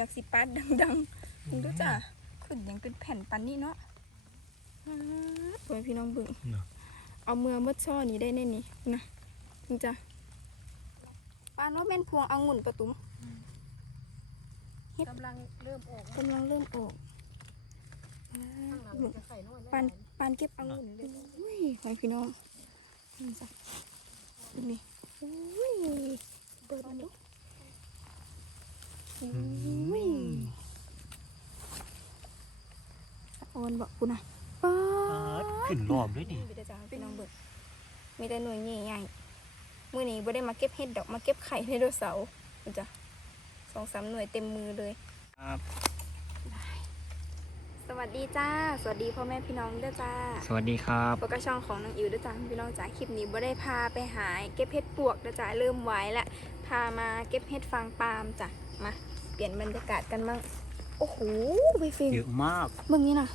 อยากสิปัดดังๆมึงดูจ้ะขึ้นยังเป็นแผ่นปันนี่เนาะอ้าวเพื่อนพี่น้องเบึงเนาะเอาเมือมดช่อนี้ได้แน่นี่นะมึงจ้ะปานว่าแม่นพวงองุ่นประตุมกำลังเริ่มออกกำลังเริ่มออกอ้าข้างหลังวมันจะไข่น้อยปานปานเก็บองุ่นเลยอุ้ยไว้พี่น้องนี่จ้ะดูนี่อุ้ยเปิดมันดู อุ้ยสะออนบอกกูนะป้าปาดดขึ้นรอบด้วยนี่มีแต่จ้าพี่น้องเบิดมีแต่หน่วยใหญ่ๆมื้อนี้บ่ได้มาเก็บเห็ดดอกมาเก็บไข่ไดโนเสาร์นี่จ้ะสองสามหน่วยเต็มมือเลยครับสวัสดีจ้า สวัสดีพ่อแม่พี่น้องเด้อจ้า สวัสดีครับปกช่องของนางอิวเด้อจ้าพี่น้องจ้าคลิปนี้บ่ได้พาไปหาเก็บเห็ดปวกเด้อจ้าเริ่มไว้ละพามาเก็บเห็ดฟางปาล์มจ้ะ มา เปลี่ยนบรรยากาศกันบ้างโอ้โหไปฟิล์มเยอะมากเบิ่งนี่นะ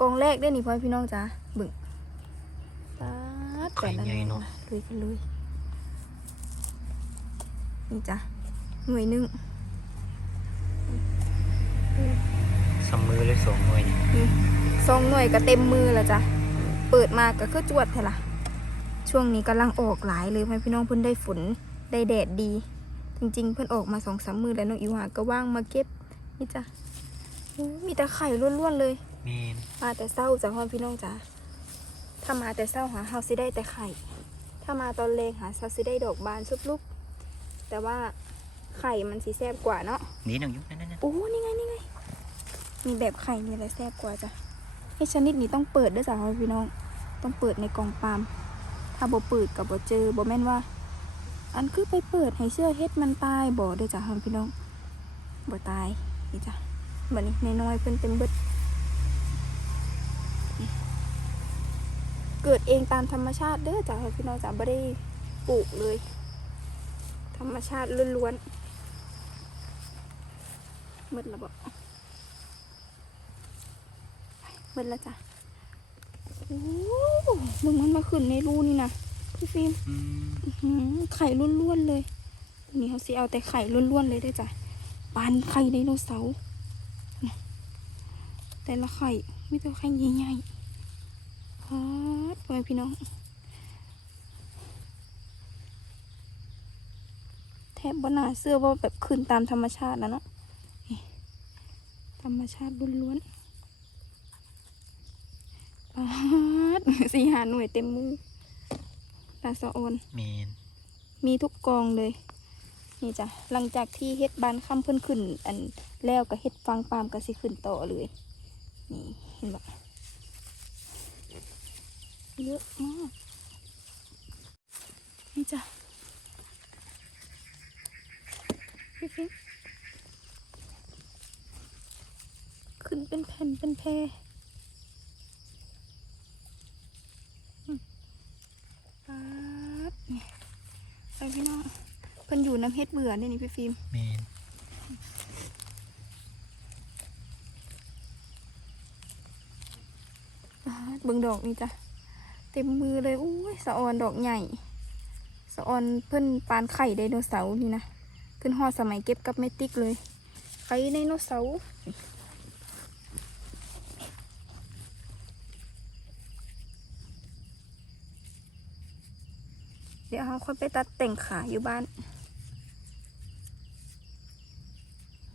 กองแรกได้อนี่พ่อพี่น้องจ้าเบิ่งปาดไข่ใหญ่เนาะลุยกันลุยนี่จ้ะหน่วยหนึ่งสำมือเลยสองหน่วยนี่นี่สองหน่วยก็เต็มมือแล้วจ้ะเปิดมาก็คือจวดเท่าล่ะช่วงนี้กำลังออกหลายเลยพ่อพี่น้องเพิ่นได้ฝนได้แดดดี จริง ๆ เพิ่นออกมาสองสามมือแล้วน้องอิวหาก็ว่างมาเก็บนี่จ้ะโอ้มีแต่ไข่ล้วนๆเลยเมนมาแต่เศร้าจ้ะพ่อพี่น้องจ้ะถ้ามาแต่เศร้าหาเฮาสิได้แต่ไข่ ถ้ามาตอนเลงหาเฮาสิได้ดอกบานซุบลุก แต่ว่าไข่มันสีแซ่บกว่าเนาะนี่นังยุคนั่นนั่นโอ้นี่ไงนี่ไง มีแบบไข่มีอะไรแซ่บกว่าจ้ะเฮ็ดชนิดนี้ต้องเปิดด้วยจ้ะพ่อพี่น้อง ต้องเปิดในกล่องปาล์มถ้าบ่เปิดกับบ่เจอบ่แม่นว่า อันคือไปเปิดให้เชื่อเฮ็ดมันตายบ่เด้อจ้ะพี่น้องบ่ตายนี่จ้ะบัดนี้น้อยๆเพิ่นเต็มเบิดเกิดเองตามธรรมชาติเด้อจ้ะพี่น้องจ้ะไม่ได้ปลูกเลย ธรรมชาติล้วนๆมืดแล้วบอกมืดแล้วจ้ะโอ้มึงมันมาขึ้นในรูนี่นะ พี่ฟิล์มอืมอื้อหือไข่ล้วนๆเลยนี่เขาสิเอาแต่ไข่ล้วนๆเลยได้อจ้ะปานไข่ไดโนเสาร์น่ะแต่ละไข่มีแต่ไข่ใหญ่ๆฮอดพ่อแม่พี่น้อง แทบบนาเสื้อว่าแบบขึ้นตามธรรมชาตินะเนาะนี่ธรรมชาติล้วนๆปาดสี่หาหน่วยเต็มมือ ตาสะออนเมนมีทุกกองเลย นี่จ้ะหลังจากที่เฮ็ดบานค่ำเพิ่นขึ้น อันแล้วก็เฮ็ดฟางปาล์มก็สิขึ้นต่อเลย นี่เห็นบ่เยอะมากนี่จ้ะพี่ฟิงขึ้นเป็นแผ่นเป็นแพรอืม ป๊าดนี่ไปพี่น้องเพิ่นอยู่น้ำเฮ็ดเบื่อเนี่ยนี่พี่ฟิล์มเมนอ่าเบิ่งดอกนี่จ้ะเต็มมือเลยอุ้ยสะออนดอกใหญ่สะออนเพิ่นปานไข่ไดโนเสาร์นี่นะขึ้นฮอดสมัยเก็บกับแมติกเลยไข่ไดโนเสาร์เดี๋ยวเรา ค่อยไปตัดแต่งขาอยู่บ้าน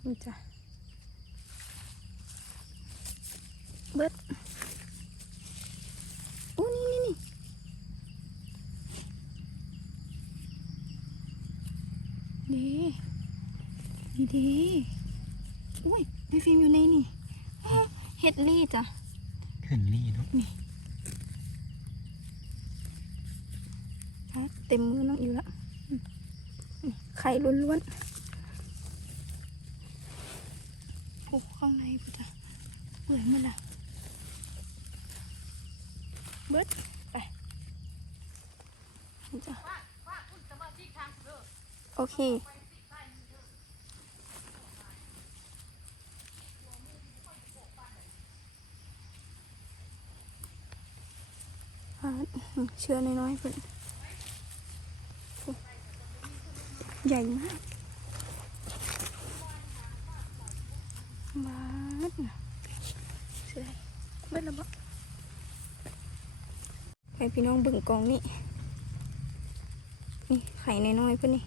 นี่จ้ะเบิดโอ้นี่นี่นี่นี่ดีอุ้ยพี่ฟิล์มอยู่ในนี่อ้าวเฮ็ดลี่จ้ะขึ้นนี่เนาะอ่ เต็มมือน้องอยู่ละไข่ล้วนๆโอ้ข้างในปะจ้ะเปื่อยหมดละเบิดไปจ้ะโอเคเชื้อน้อยๆเพิ่นโอ้ ใหญ่มากมาดน่ะเสือเบิดแล้วบ่ให้พี่น้องเบิ่งกองนี่นี่ไข่น้อยๆเพิ่นนี่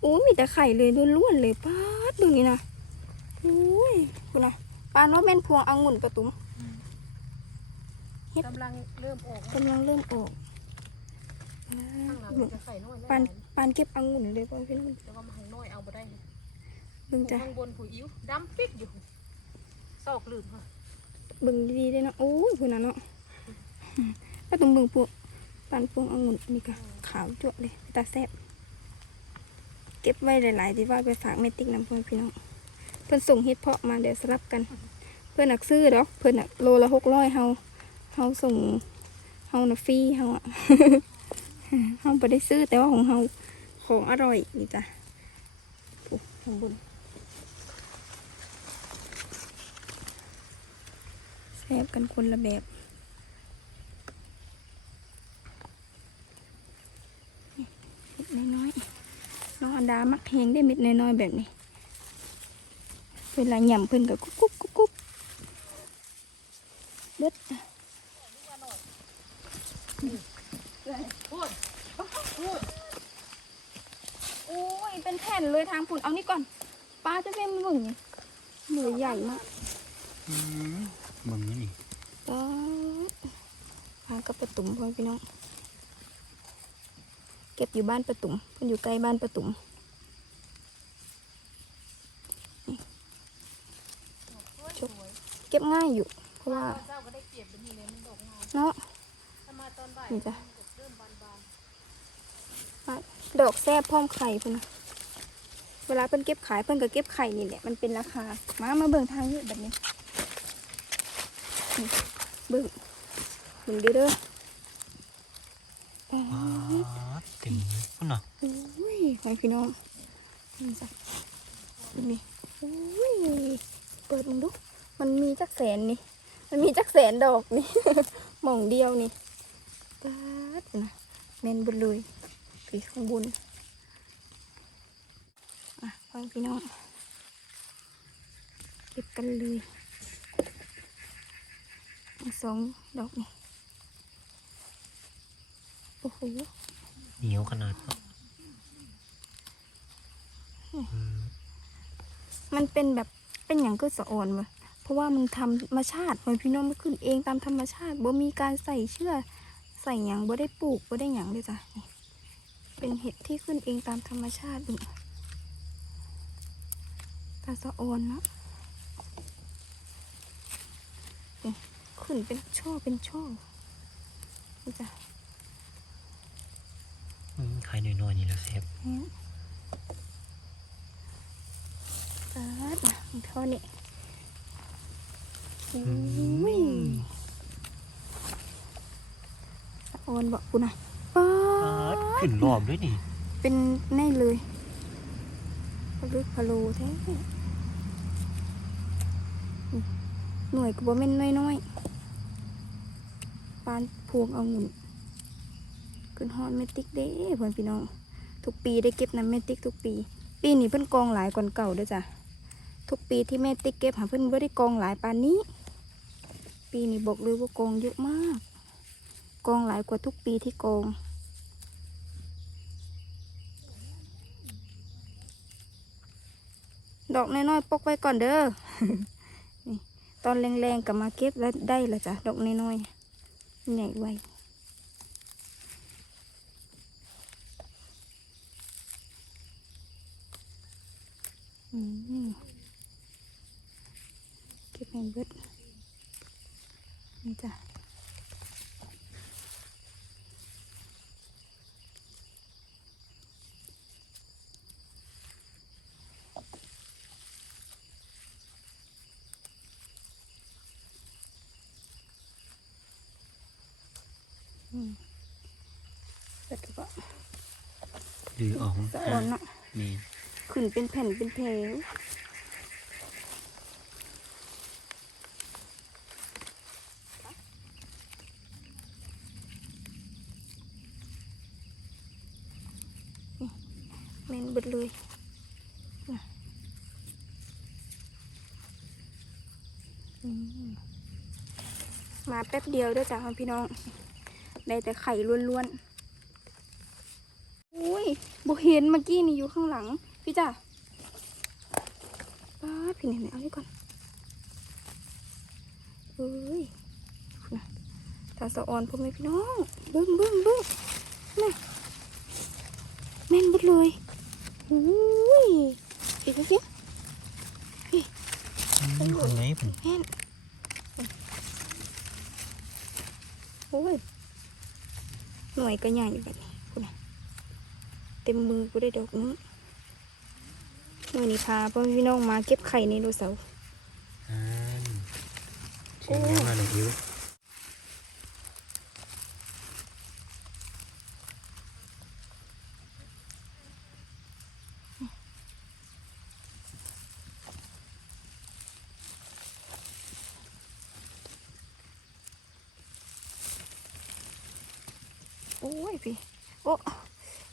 โอ้ยมีแต่ไข่เลยล้วนๆเลยป้าดเบิ่งนี่นะโอ้ยคุณนะปานว่าแม่นพวงองุ่นประตุมกำลังเริ่มออกกำลังเริ่มออก ปานปานเก็บองุ่นเลยพ่อพี่น้องแล้วก็มาข้างน้อยเอาบ่ได้เบิ่งจ้ะข้างบนผู้อิ๋วดำปิดอยู่ซอกลืมค่ะเบิ่งดีๆได้เนาะโอ้ยคุณน่ะเนาะก็ต้องเบิ่งพวกปานพวงองุ่นนี่ก็ขาวจั่วะเลยตาแซ่บเก็บไว้หลายๆที่ว่าไปฝากแม่ติ๊กน้ำพ่อพี่น้องเพิ่นส่งเฮ็ดเพาะมาเดี๋ยวสลับกัน เพิ่นนักซื้อดอก เพิ่นน่ะโลละหกร้อยเฮาเฮาส่งเฮาน่ะฟรีเฮาอะ เฮาบ่ได้ซื้อแต่ว่าของเฮาของอร่อยนี่จ้ะโอ้ข้างบนแซ่บกันคนละแบบนี่เม็ดน้อยๆน้องอันดามักแหงได้เม็ดน้อยๆแบบนี้ เวลาหย่ำเพิ่นก็กุ๊บกุ๊บกุ๊บกุ๊บเด็ด พูดพูด โอ้ยเป็นแผ่นเลยทางผุนเอานี่ก่อนป้าจะเป็นหมึงหมือใหญ่มากอืมเบิ่งนี่นี่ป้าปลากระปะตุ่มพ่อพี่น้องเก็บอยู่บ้านประตุ่มเพิ่นอยู่ใกล้บ้านประตุ่มนี่ชกเก็บง่ายอยู่ เพราะว่าเจ้าก็ได้เก็บแบบนี้เลยมันดอกงามเนาะถ้ามาตอนบ่ายนี่จ้ะเริ่มบาน ดอกแซ่บพร้อมไข่พุ่นนะเวลาเพิ่นเก็บขายเพิ่นก็เก็บไข่นี่แหละมันเป็นราคา มามาเบิ่งทางนี้แบบนี้นี่เบิ่งเบิ่งเด้อเด้ออ๋อว้าเต็มเลยพุ่นน่ะโอ้ยให้พี่น้องนี่จ้ะนี่โอ้ยเปิดมึงดูมันมีจักแสนนี่ มันมีจักแสนดอกนี่ หม่องเดียวนี่ป๊าดนะแม่นเบนเลย พี่ข้างบนอะฟังพี่น้องเก็บกันเลยเอาสองดอกนี่โอ้โหเหนียวขนาดเนาะอืมมันเป็นแบบเป็นอย่างก็สะอ่อนเว้ยเพราะว่ามันธรรมชาติมันพี่น้องมันขึ้นเองตามธรรมชาติบ่มีการใส่เชื่อใส่หยังบ่ได้ปลูกบ่ได้หยังเลยจ้ะนี่ เป็นเห็ดที่ขึ้นเองตามธรรมชาติดูตาสะอ่อนเนาะนี่ขึ้นเป็นช่อเป็นช่อนี่จ้ะอืมไข่น้อยๆนี่แหล้วแซ่บนี่ตาดนะของเท่านี้อือุ้ยมสะออนบอกกูนะป้าปาดด ขึ้นรอบด้วยนี่ เป็นแน่เลยพลึกพะโลแท้หน่วยกบ่แม่นน้อยๆปานพวงเอาเงินขึ้นฮอนเมติกเด้เพื่อนพี่น้อง ทุกปีได้เก็บน้ำเมติกทุกปี ปีนี้เพิ่นกองหลายกว่าเก่าด้อจ้ะทุกปีที่แม่ติ๊กเก็บหาเพิ่นบ่ได้กองหลายปานนี้ ปีนี้บอกเลยว่ากองเยอะมาก กองหลายกว่าทุกปีที่กอง ดอกน้อยๆปกไว้ก่อนเด้อนี่ตอนแรงๆกลับมาเก็บแล้วได้ละจ้ะดอกน้อยๆใหญ่ไวอืมเก็บให้เบิดนี่จ้ะ อืมเสร็จ แล้วก็หรือออกสะอ่อนเนาะนี่ขึ้นเป็นแผ่นเป็นแผงนี่เมนเบิดเลยน่ะอืมมาแป๊บเดียวเด้อจ้ะพี่น้อง ได้แต่ไข่ล้วนๆอุ้ยบเห็นเมื่อกี้นี่อยู่ข้างหลัง พี่จ้ะป้าดพี่ไหนไหนเอาไว้ก่อนเฮ้ยนะตาสะออนพ่อแม่พี่น้องเบิ้งเบิ้งเบิ้งน่ะแม่นหมดเลยอุ้ยพี่เสียอืมคนไหนผมแม่นโอ้ย ห น่วยก็ใหญ่แบบนี้คุณเต็มมือกูได้ดอกนึงมื่อนี้พาพ่อพี่น้องมาเก็บไข่ในรูเสาร์อ่านเชียงนี้มาหน่อยดิว โอ้ยพี่ โอ้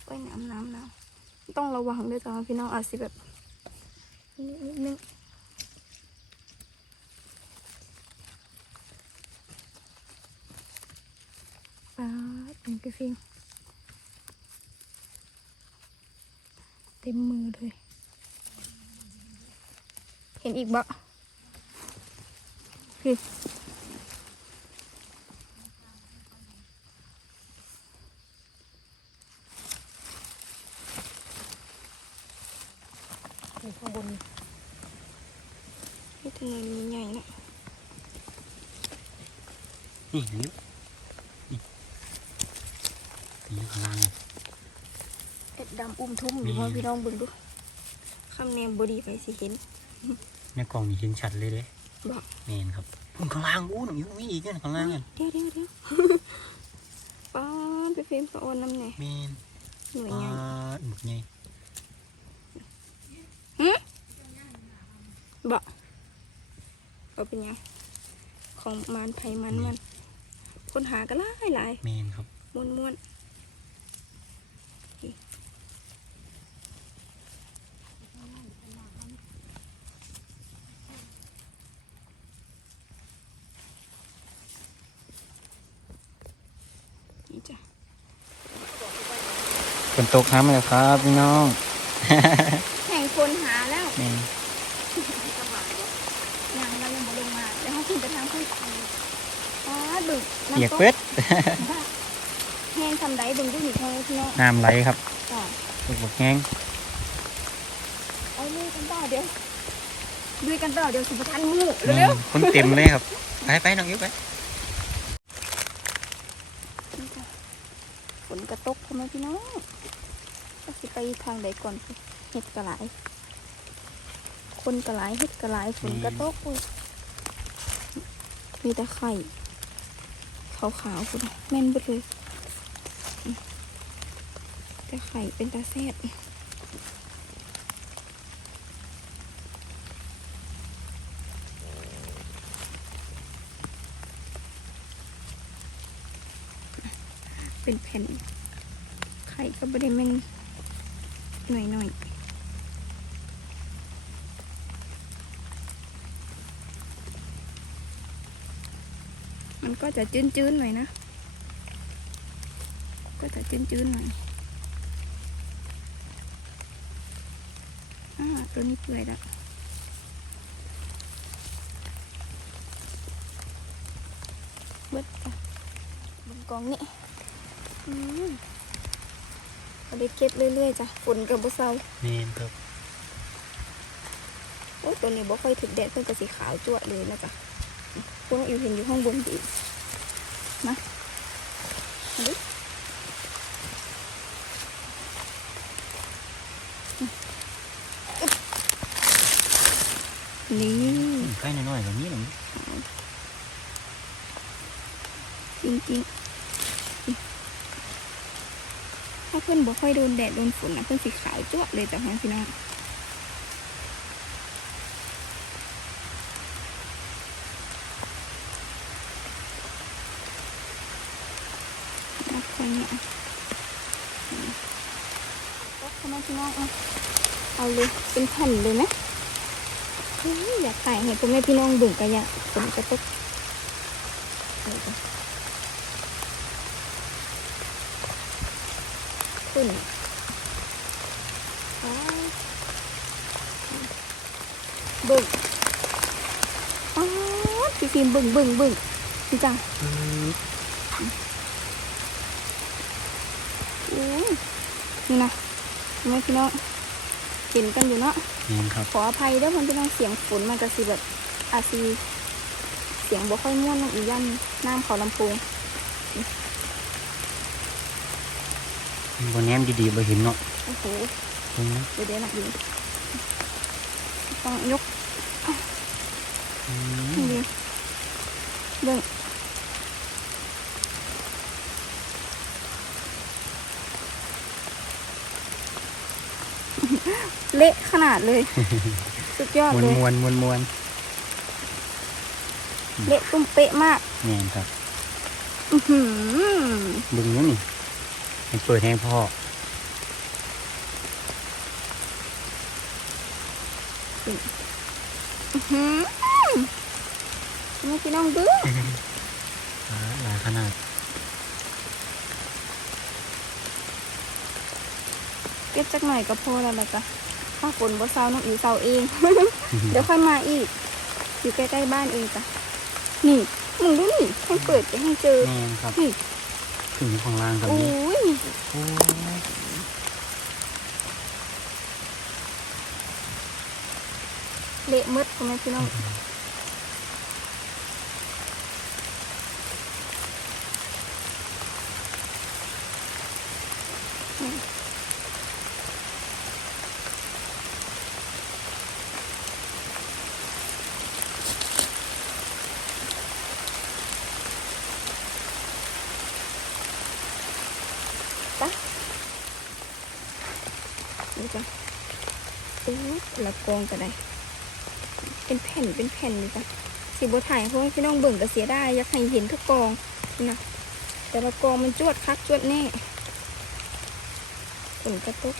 ไปน้ำน้ำน้ำต้องระวังด้วยจ้าพี่น้ อาจสิแบบนิดนึงป้าดเป็นกระฟิงเต็มมือเลย เห็นอีกบะพี่อยู่ข้างบน นี่ทำไมมันใหญ่นะ นี่ดิวนี่ตีข้างล่างเลยเอ็ดดำอุ้มทุ่มอนี่ยู่พ่อพี่น้องเบิ่งดูคำแนมบอดีไปสิเห็นในกล่องมีเห็นชัดเลยเด้บอกแมนครับพุ่นข้างล่างอู้หนูอยู่มีอีกเนี่ยข้างล่างอะเดี๋ยวเดี๋ยวเดี๋ยวป้าดไปเฟรมสะออนน้ำไหนแมนหน่วยปลาใหญ่หมึกไงบอกเอาเป็นยังของมันไผมันมัน คนหาก็หลายหลายแมนครับม้วนม้วนนี่จ้ะฝนตกน้ำเลยครับพี่น้อง แห่งคนหาแล้ว แมน ยังเรายังบ่ลงมาแล้วเขาขึ้นไปทางขึ้น อ๋อดึกเปียกน้ำตเปิดแห้งทำได้ดึงด้วยหนีทางพี่น้องน้ำไหลครับจ้ะตกบกแห้งเอาลุยกันต่อเดี๋ยวลุยกันต่อเดี๋ยวสุภทันมือแม่เร็วนคนเต็มเลยครับ ไปไปน้องยิ้วไปๆนี่จ้ะฝนกระตกทำไมพี่น้องก็สิไปทางใดก่อนสิเห็ดกระไหลายคนกระไหลายเห็ดกระไหลายฝนกระตกอุ้ยมีแต่ไข่ ขาวๆคุณแม่นเบิดเลยแต่ไข่เป็นตาแซ่บ เป็นแผ่น ไข่ก็ไม่ได้แม่นหน่อยหน่อยๆมันก็ จะจื้นๆหน่อยนะ ก็จะจื้นๆหน่อยอ่าตัวนี้เปื่อยแล้วเบิดจ้ะบนกองนี้อืมเอาได้เก็บเรื่อยๆจ้ะฝนกับบุเซาแมนครับโอ้ยตัวนี้บ่ค่อยถึกแดดเพิ่นก็สีขาวจั่วะเลยนะจ๊ะพวกอยู่เห็นอยู่ข้างบนดีนะ มาดินี่ใกล้น้อยๆแบบนี้หรอจริงๆถ้าเพื่อนบ่ค่อยโดนแดดโดนฝนนะเพื่อนสีขาวจั่วะเลยจ้ะพี่น้อง นับคนเนี่ยก็ทำไมพี่น้องเอาเอาเลยเป็นแผ่นเลยไหมอยากถ่ายให้พ่อแม่พี่น้องบิ่งกันอยากฝนกระตกเอาจ้ะขึ้นอ้าวเบิ่งอ้าวพี่ฟิล์มบิ่งบิ่งบิ่งจ้ะอืมอู้ย นี่นะพ่อแม่พี่น้องเห็นกันอยู่เนาะแม่นครับขออภัยเด้วยมันเป็นเสียงฝนมันก็สิแบบอาจสิเสียงบ่ค่อยม่วนน้องอีย่านน้ำเขาลำโพงบนแนมดีๆบ่เห็นเนาะโอ้โหตรงนั้นเดี๋ยวเดี๋ยวนะอยู่ต้องยกอืให้มดีเบิ่ง เละขนาดเลย สุดยอดมวนเลยมวนมวนมวนเละตุ้มเป๊ะมาก แม่นครับอือหือเบึงนู้นนี่มันเปิดแห้งพ่ออื้อหือไม่พี่น้องเบื้ออ่าหลายขนาดเก็บจักหน่อยก็พอแล้วล่ะจ้ะถ้า ฝนบ่เซาน้องอิ๋วเซาเอง เดี๋ยวค่อยมาอีก อยู่ใกล้ๆบ้านเองจ้ะนี่มึงดูนี่ให้เปิดไปให้เจอแม่นครับนี่ถึงข้างล่างกับนี้ยโอ้ยเละมืดพ่ไหมพี่น้องนี่จ้ะโอ้ยละกองกันได้ เป็นแผ่นเป็นแผ่นเลยจ้ะสีบัวถ่ายเพราะว่าพี่น้องเบิ่งก็เสียได้อยากให้เห็นทุกกองนะแต่ละกองมันจวดคักจวดแน่ฝนกระตุก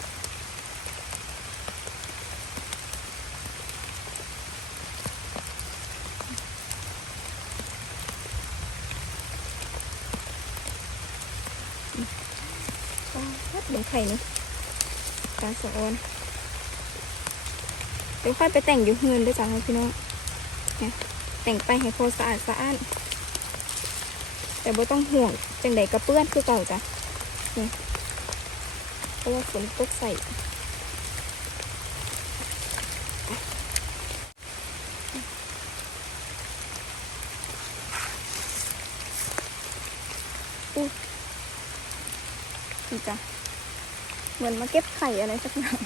ปลาทัดเบิ่งไข่นี่ปลาสะออนเดี๋ยวค่อยไปแต่งอยู่เงินด้วยจ้ะพี่น้อง แต่งไปให้พอสะอาดสะอาดแต่บ่ต้องห่วงจังใดกระเปื้อนคือเก่าจ้ะเนี่ยเพราะว่าฝนตกใส่อุ๊ยนี่จ้ะเหมือนมาเก็บไข่อะไรสักอย่าง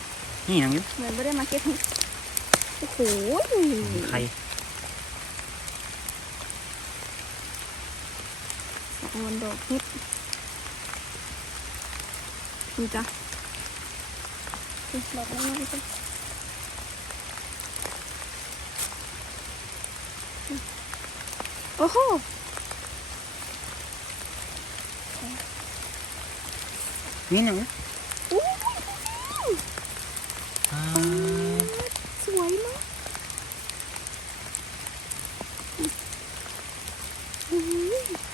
นี่น้ำยิ้มเหมือนไม่ได้มาเก็ตโอ้โหไข่ สะออนดอกเห็ดนี่จ้ะนี่ดอกนี้นี่จ้ะโอ้โหนี่น้ำยิ้ม อู้ อ่า สวยมากอื้อหือ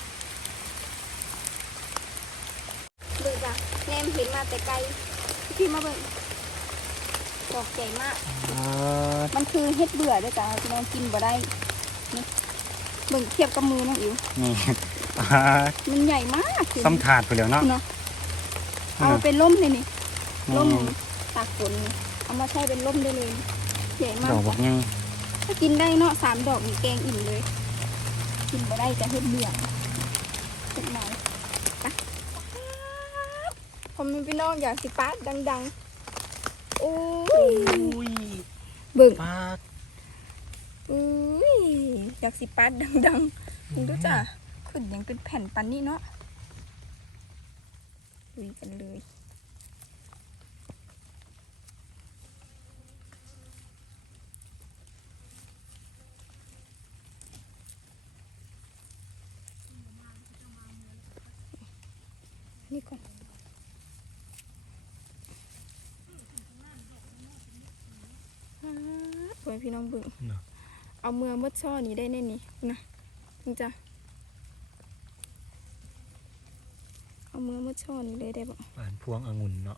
เบิ่งจ้ะแนมเห็นมาแต่ไกลพี่มาเบิ่งดอกใหญ่มาก อ่า มันคือเฮ็ดเบื่อด้วยจ้ะพี่น้องกินบ่ได้นี่เบิ่งเทียบกับมือน้องอิ๋วนี่อ่ามันใหญ่มากคือซ้ำถาดไปแล้วเนาะ เนาะเอามาเป็นร่มเลยนี่นี่ร่มตากฝนนี่เอามาใช้เป็นร่มได้เลยใหญ่มาดกอกบอกไงถ้ากินได้เนาะสามดอกมีแกงอิ่มเลย กินบ่ได้จะเฮ็ดเบื่อเฮ็ดหน่อยไปผมมีพี่น้องอยากสิปาดดัง ๆ โอ้ยอุ้ยเบิ่งปลา อุ้ยอยากสิปาดดังๆมึงดูจ้ะขึ้นยังเป็นแผ่นปันนี่เนาะลุยกันเลยนี่ก่อนไว้พี่น้องบิ่ง เนาะเอาเมือมดช่อนี้ได้แน่นี่นะนี่จ้ะเอาเมือมดช่อนี้เลยได้บ่หวานพวงองุ่นเนาะ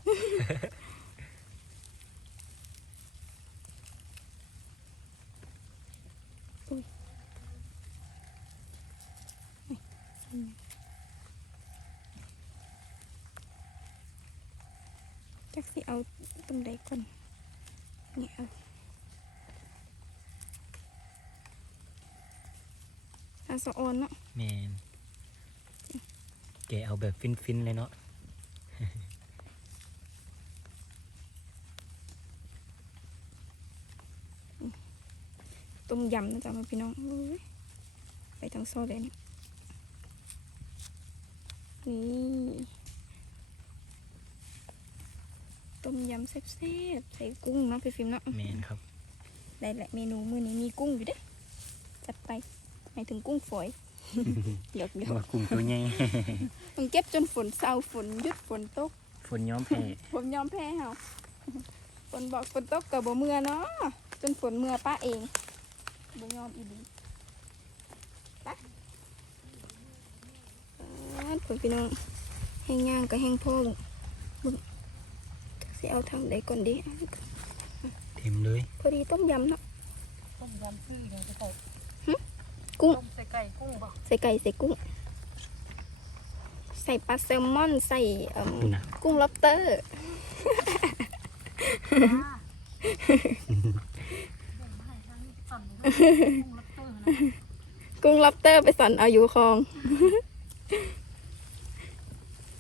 จักสิเอาตรงใดก่อนนี่เอา อาสะออนเนาะแมนแกเอาแบบฟินๆเลยเนาะต้มยำนะจ๊ะมาพี่น้องโอ้ยไปทั้งโซ่เลยเนี่ยนี่ต้มยำแซ่บๆใส่กุ้งเนาะพี่ฟิล์มเนาะแมนครับได้แหละเมนูมื้อนี้มีกุ้งอยู่เด้จัดไป หมายถึงกุ้งฝอยหยอกหยอกว่ากลุ่มตัวใหญ่ต้องเก็บจนฝนเศร้าฝนหยุดฝนตกฝนย้อมแพ้ผมยอมแพ้เฮาฝนบอกฝนตกกับบ่เมื่อเนาะจนฝนเมื่อป้าเองบ่ยอมอีดีไปอ่าผลพี่น้องแห้งย่างกับแห้งโพ่งมึงสิเอาทางใดก่อนดีเต็มเลยพอดีต้มยำเนาะต้มยำซื้ออย่างจะใส่ กุ้งต้มใส่ไก่กุ้งบ่ใส่ไก่ใส่กุ้ง ใส่ปลาแซลมอนใส่เอิ่มดูนะกุ้งล็อบสเตอร์สั่นเลยกุ้งลับเตอร์นะกุ้งล็อบสเตอร์ไปสอนเอาอยู่คลอง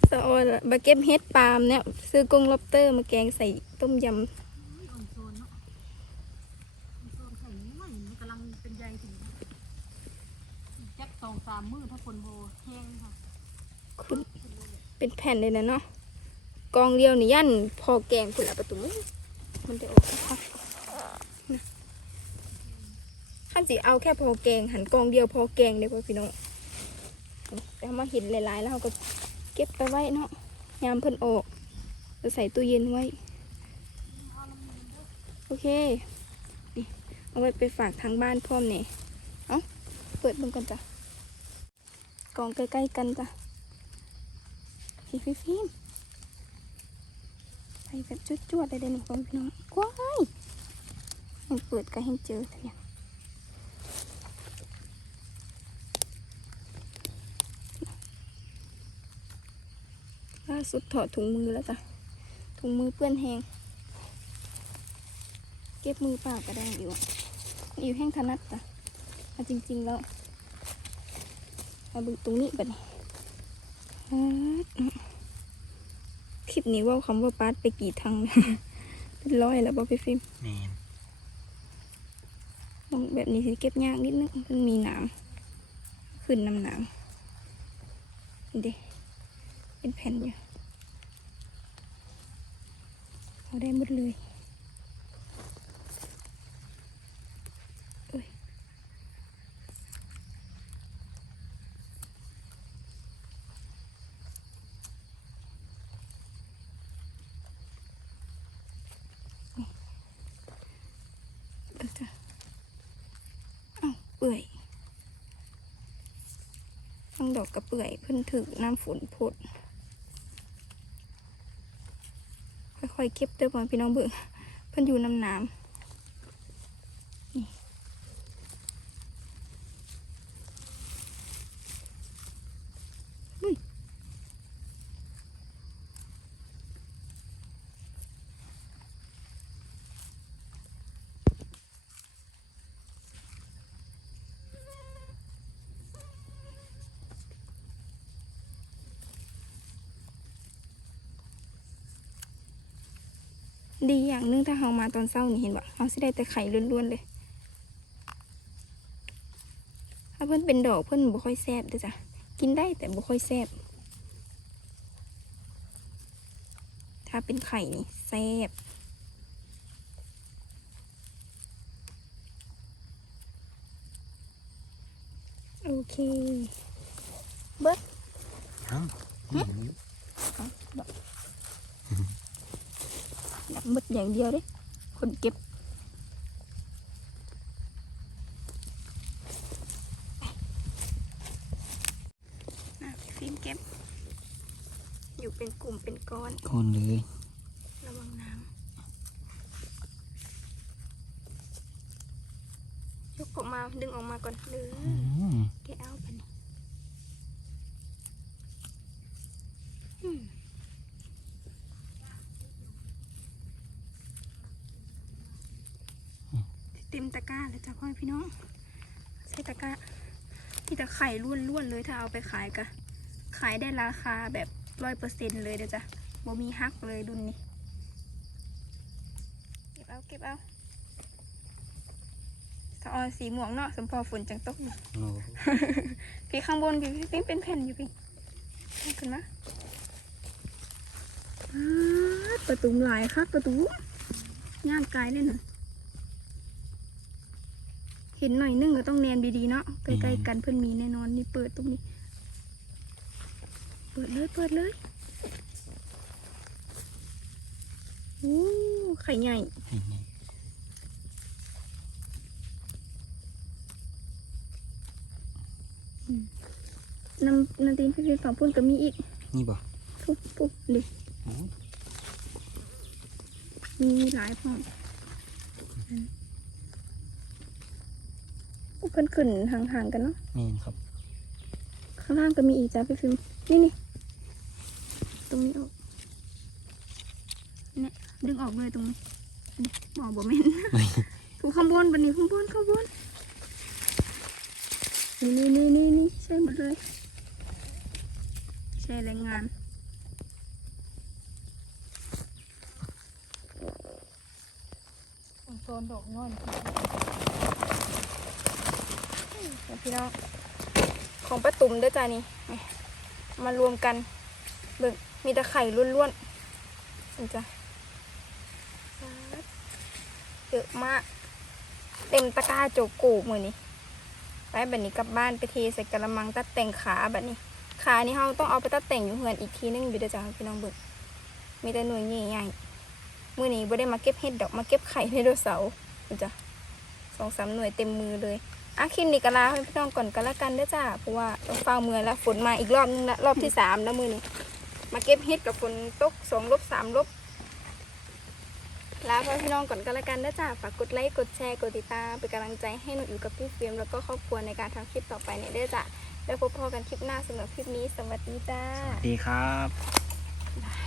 สะโอนบาเก็บเฮ็ดปาล์มเนี่ย ซื้อกุ้งล็อบสเตอร์มาแกงใส่ต้มยอ่อนโซนเนาะอ่อนโซนไข่น้อยมันกำลังเป็นใยถึงแจ็ค สามมือถ้าคนโบแห้งค่ะคุณเป็นแผ่นเลยนะเนาะกองเดียวนี่ยันพอแกงคุณละประตูมันจะออกค่ะขั้นสิเอาแค่พอแกงหันกองเดียวพอแกงเดียวพี่น้องแต่มาเห็นหลายๆ แล้วเราก็เก็บไปไว้เนาะยามเพิ่นออกจะใส่ตู้เย็นไว้ โอเคนี่เอาไว้ไปฝากทางบ้านพร้อมเนี่ยเอาเปิดมันก่อนจ้ะ กองใกล้ๆกันจ้ะฟิฟิฟิมไปแบบจวดๆได้เลยนี่พ่อพี่น้องว้ายมันเปิดก็ให้เจอเถอะเนี่ยล่าสุดถอดถุงมือแล้วจ้ะถุงมือเปื้อนแห้งเก็บมือเปล่าก็ได้อยู่อยู่แห้งถนัดจ้ะจริงๆแล้ว มาบึงตรงนี้บัดนี้ป๊าดเนาะคลิปนี้เว่าคำว่าปาดไปกี่ทางเป็นร้อยแล้วบ่พี่ฟิล์มแมนมองแบบนี้สิเก็บยากนิดนึงมันมีหนามขึ้นน้ำหนามนี่เด้เป็นแผ่นอยู่เอาได้หมดเลยโอ้ยนี่เดี๋ยวจะ อ้าวเปื่อยทั้งดอกกระเปื่อยเพิ่นถึกน้ำฝนพดค่อยๆเก็บเติมพี่น้องเบิ่งเพิ่นอยู่น้ำน้ำ ดีอย่างหนึงถ้าเฮามาตอนเช้านี่เห็นบ่เฮาสิได้แต่ไข่ล้วนๆเลย ถ้าเพิ่นเป็นดอกเพิ่นบ่ค่อยแซ่บเด้อจ้ะ กินได้แต่บ่ค่อยแซ่บ ถ้าเป็นไข่นี่แซ่บโอเคเบิดเอ้าอืม ดักมดอย่างเดียวเด้คนเก็บฟิล์มเก็บ อยู่เป็นกลุ่มเป็นก้อน ก้อนเลย ระวังน้ำยกออกมาดึงออกมาก่อนเลยแกเอาไปน มตะกร้าเลยจ้ะพ่อพี่น้อง ใส่ตะกร้าที่แต่ไข่ล้วนๆเลยถ้าเอาไปขายกะขายได้ราคาแบบร้อยเปอร์เซ็นต์เลยเด้อจ้ะบ่มีฮักเลยดุนนี้เก็บเอาเก็บเอาถ้าเอาสีม่วงเนาะสมพอฝนจังตกอยู่โอ้พี่ข้างบนพี่พี่เป็นแผ่นอยู่พี่เอาขึ้นมาป๊าดประตูหลายคักประตูย่างกายเลยนะเห็นหน่อยนึงก็ต้องแนมดีๆเนาะใกล้ๆกันเพื่อนมีแน่นอนนี่เปิดตรงนี้ เปิดเลยเปิดเลยโอ้ไข่ใหญ่เห็นไหมน้ำน้ำตีนพี่พี่ฝั่งพุ่นก็มีอีก นี่บ่ปุ๊บปุ๊บเลยโอ้มีหลายพร้อมอืมอุ๊ย เพิ่นขึ้นห่างๆกันเนาะแม่นครับ ข้างล่างก็มีอีกจ้าพี่ฟิล์มนี่นี่ตรงนี้ออกเนี่ยดึงออกเลยตรงนี้นี่บอกบอกแม่นถูกข้างบนบันนี้ข้างบนข้างบนนี่นี่นี่นี่นี่ใช่หมดเลยใช่แรงงานโซนดอกน้อย พี่น้อง ของป้าตุ่มด้วยจ้านี่นี่มารวมกันเบิ่งมีแต่ไข่ล้วนๆนี่จ้ะเยอะมาก เต็มตะกร้าโจกโกกมือนี้ไปแบบนี้กลับบ้านไปเทใส่กระมังตัดแต่งขาแบบนี้ ขานี่เราต้องเอาไปตัดแต่งอยู่เฮือนอีกทีนึงอยู่เด้วยจ้ะพี่น้องเบิ่งมีแต่หน่วยใหญ่ๆมือนี้ไ่ได้มาเก็บเห็ดดอกมาเก็บไข่ไดโนเสาร์นี่จ้ะสองสามหน่วยเต็มมือเลย อาคลิปนี้ก็ลาให้พี่น้องก่อนก็แล้วกันเด้อจ้าเพราะว่าต้องเฝ้าเมือแล้วฝนมาอีกรอบนึงละรอบที่สามแล้วมือนี้มาเก็บเฮ็ดกับฝนตกสองลบสามลบลาพี่น้องก่อนก็แล้วกันเด้จ้าฝากกดไลค์กดแชร์กดติดตามเป็นกำลังใจให้หนูอยู่กับพี่เฟียมแล้วก็ครอบครัวในการทำคลิปต่อไปเนี่ยเด้จ้าแล้วพบกันคลิปหน้าสำหรับคลิปนี้สวัสดีจ้าสวัสดีครับ